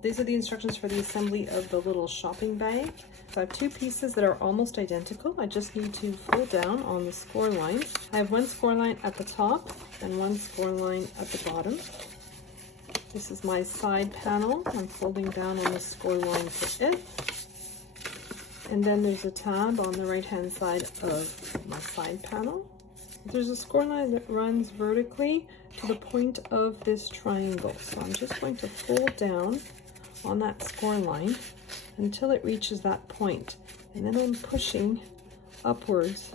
These are the instructions for the assembly of the little shopping bag. So I have two pieces that are almost identical. I just need to fold down on the score lines. I have one score line at the top and one score line at the bottom. This is my side panel. I'm folding down on the score line for it. And then there's a tab on the right hand side of my side panel. There's a score line that runs vertically to the point of this triangle. So I'm just going to fold down on that score line until it reaches that point. And then I'm pushing upwards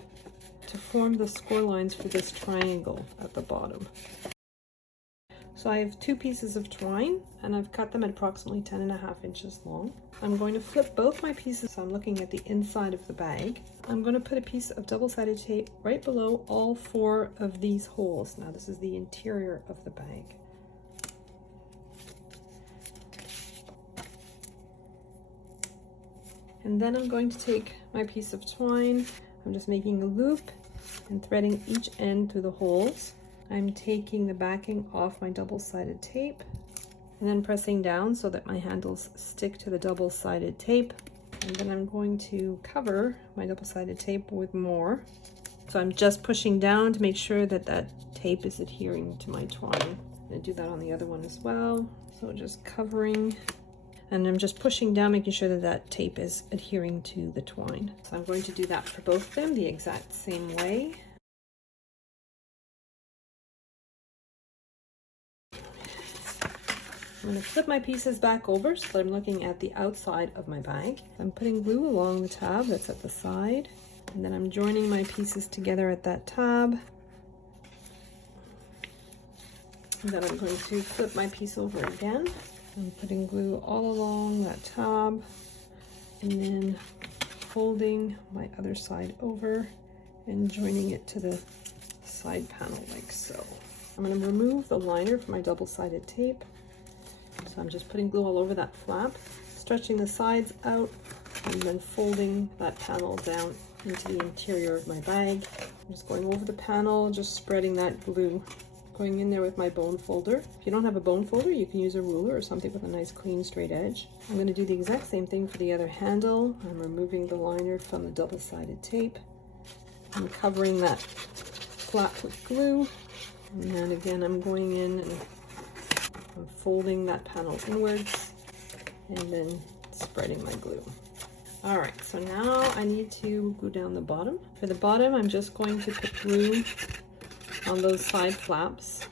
to form the score lines for this triangle at the bottom. So I have two pieces of twine and I've cut them at approximately 10.5 inches long. I'm going to flip both my pieces, so I'm looking at the inside of the bag. I'm going to put a piece of double-sided tape right below all 4 of these holes. Now this is the interior of the bag. And then I'm going to take my piece of twine, I'm just making a loop and threading each end through the holes. I'm taking the backing off my double-sided tape and then pressing down so that my handles stick to the double-sided tape. And then I'm going to cover my double-sided tape with more. So I'm just pushing down to make sure that that tape is adhering to my twine. I'm going to do that on the other one as well. So just covering, and I'm just pushing down, making sure that that tape is adhering to the twine. So I'm going to do that for both of them the exact same way. I'm going to flip my pieces back over so that I'm looking at the outside of my bag. I'm putting glue along the tab that's at the side, and then I'm joining my pieces together at that tab. And then I'm going to flip my piece over again. I'm putting glue all along that tab and then folding my other side over and joining it to the side panel like so. I'm going to remove the liner from my double-sided tape. So I'm just putting glue all over that flap, stretching the sides out, and then folding that panel down into the interior of my bag. I'm just going over the panel, just spreading that glue, going in there with my bone folder. If you don't have a bone folder, you can use a ruler or something with a nice clean straight edge. I'm going to do the exact same thing for the other handle. I'm removing the liner from the double-sided tape. I'm covering that flap with glue, and then again I'm going in and I'm folding that panel inwards and then spreading my glue. All right, so now I need to glue down the bottom. For the bottom, I'm just going to put glue on those side flaps.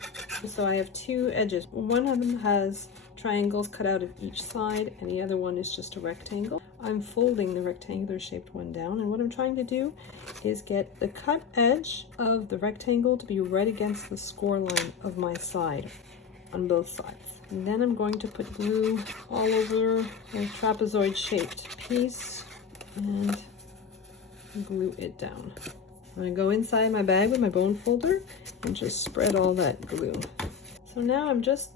So I have two edges. One of them has triangles cut out of each side and the other one is just a rectangle. I'm folding the rectangular shaped one down, and what I'm trying to do is get the cut edge of the rectangle to be right against the score line of my side on both sides. And then I'm going to put glue all over the trapezoid shaped piece and glue it down. I'm going to go inside my bag with my bone folder and just spread all that glue. So now I'm just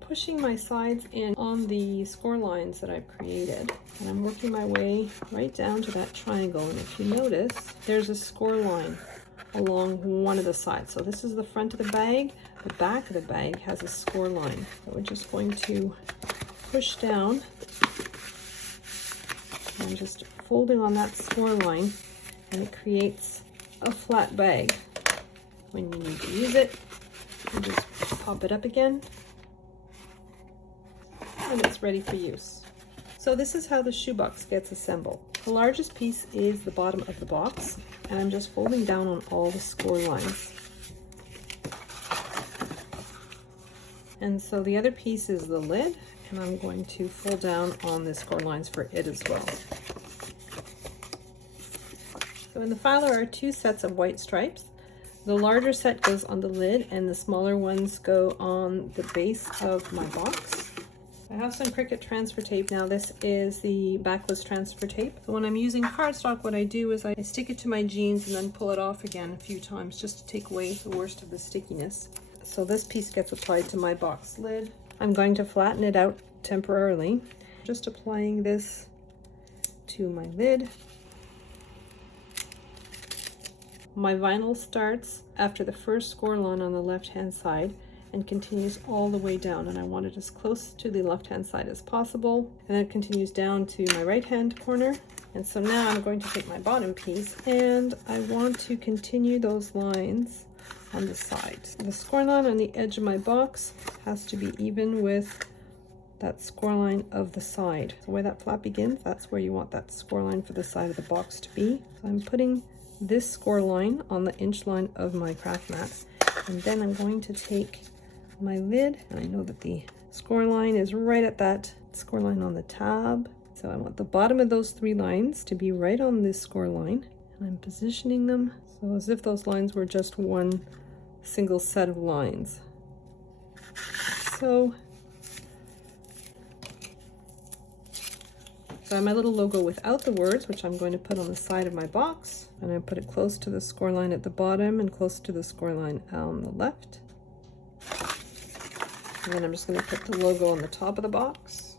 pushing my sides in on the score lines that I've created, and I'm working my way right down to that triangle. And if you notice, there's a score line along one of the sides. So this is the front of the bag. The back of the bag has a score line. So we're just going to push down and just folding on that score line, and it creates a flat bag. When you need to use it, you just pop it up again and it's ready for use. So this is how the shoebox gets assembled. The largest piece is the bottom of the box, and I'm just folding down on all the score lines. And so the other piece is the lid, and I'm going to fold down on the score lines for it as well. So in the file there are two sets of white stripes. The larger set goes on the lid and the smaller ones go on the base of my box. I have some Cricut transfer tape. Now this is the backless transfer tape. So when I'm using cardstock, what I do is I stick it to my jeans and then pull it off again a few times just to take away the worst of the stickiness. So this piece gets applied to my box lid. I'm going to flatten it out temporarily. Just applying this to my lid. My vinyl starts after the first score line on the left hand side and continues all the way down, and I want it as close to the left hand side as possible, and then it continues down to my right hand corner. And so now I'm going to take my bottom piece and I want to continue those lines on the sides. The score line on the edge of my box has to be even with that score line of the side. So where that flap begins, that's where you want that score line for the side of the box to be. So I'm putting this score line on the inch line of my craft mat, and then I'm going to take my lid, and I know that the score line is right at that score line on the tab. So I want the bottom of those 3 lines to be right on this score line, and I'm positioning them so as if those lines were just one single set of lines. So I have my little logo without the words, which I'm going to put on the side of my box, and I put it close to the score line at the bottom and close to the score line on the left. And then I'm just going to put the logo on the top of the box.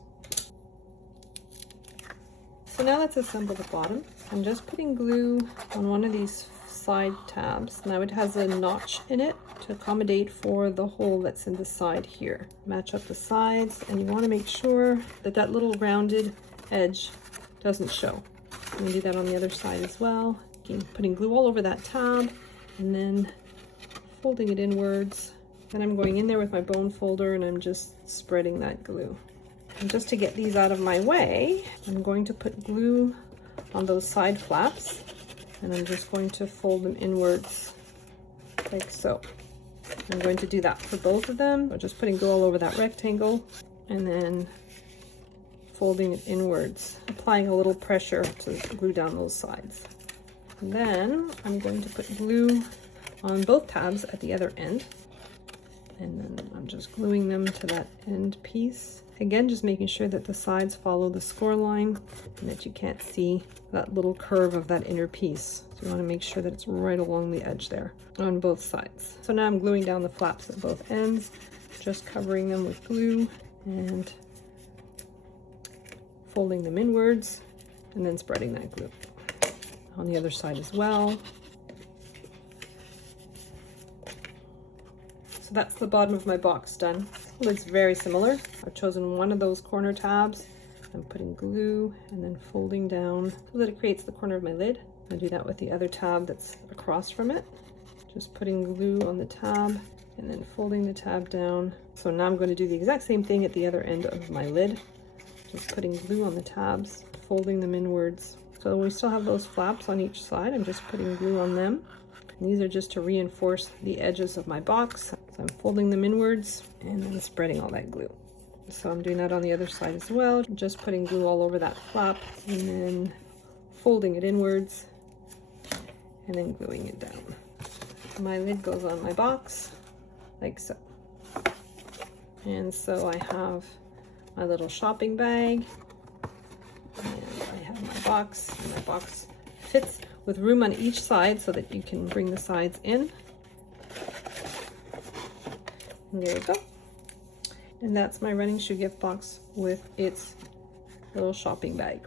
So now let's assemble the bottom. I'm just putting glue on one of these side tabs. Now it has a notch in it to accommodate for the hole that's in the side here. Match up the sides, and you want to make sure that that little rounded edge doesn't show. I'm going to do that on the other side as well. Again, putting glue all over that tab and then folding it inwards. Then I'm going in there with my bone folder and I'm just spreading that glue. And just to get these out of my way, I'm going to put glue on those side flaps, and I'm just going to fold them inwards like so. I'm going to do that for both of them. I'm just putting glue all over that rectangle and then folding it inwards, applying a little pressure to glue down those sides. And then I'm going to put glue on both tabs at the other end, and then I'm just gluing them to that end piece. Again, just making sure that the sides follow the score line and that you can't see that little curve of that inner piece. So you want to make sure that it's right along the edge there on both sides. So now I'm gluing down the flaps at both ends, just covering them with glue and folding them inwards and then spreading that glue. On the other side as well. So that's the bottom of my box done. It looks very similar. I've chosen one of those corner tabs. I'm putting glue and then folding down so that it creates the corner of my lid. I do that with the other tab that's across from it. Just putting glue on the tab and then folding the tab down. So now I'm going to do the exact same thing at the other end of my lid. Just putting glue on the tabs, folding them inwards. So we still have those flaps on each side. I'm just putting glue on them. And these are just to reinforce the edges of my box. So I'm folding them inwards and then spreading all that glue. So I'm doing that on the other side as well. Just putting glue all over that flap and then folding it inwards and then gluing it down. My lid goes on my box like so. And so I have my little shopping bag, and I have my box, and my box fits with room on each side so that you can bring the sides in. And there we go. And that's my running shoe gift box with its little shopping bag.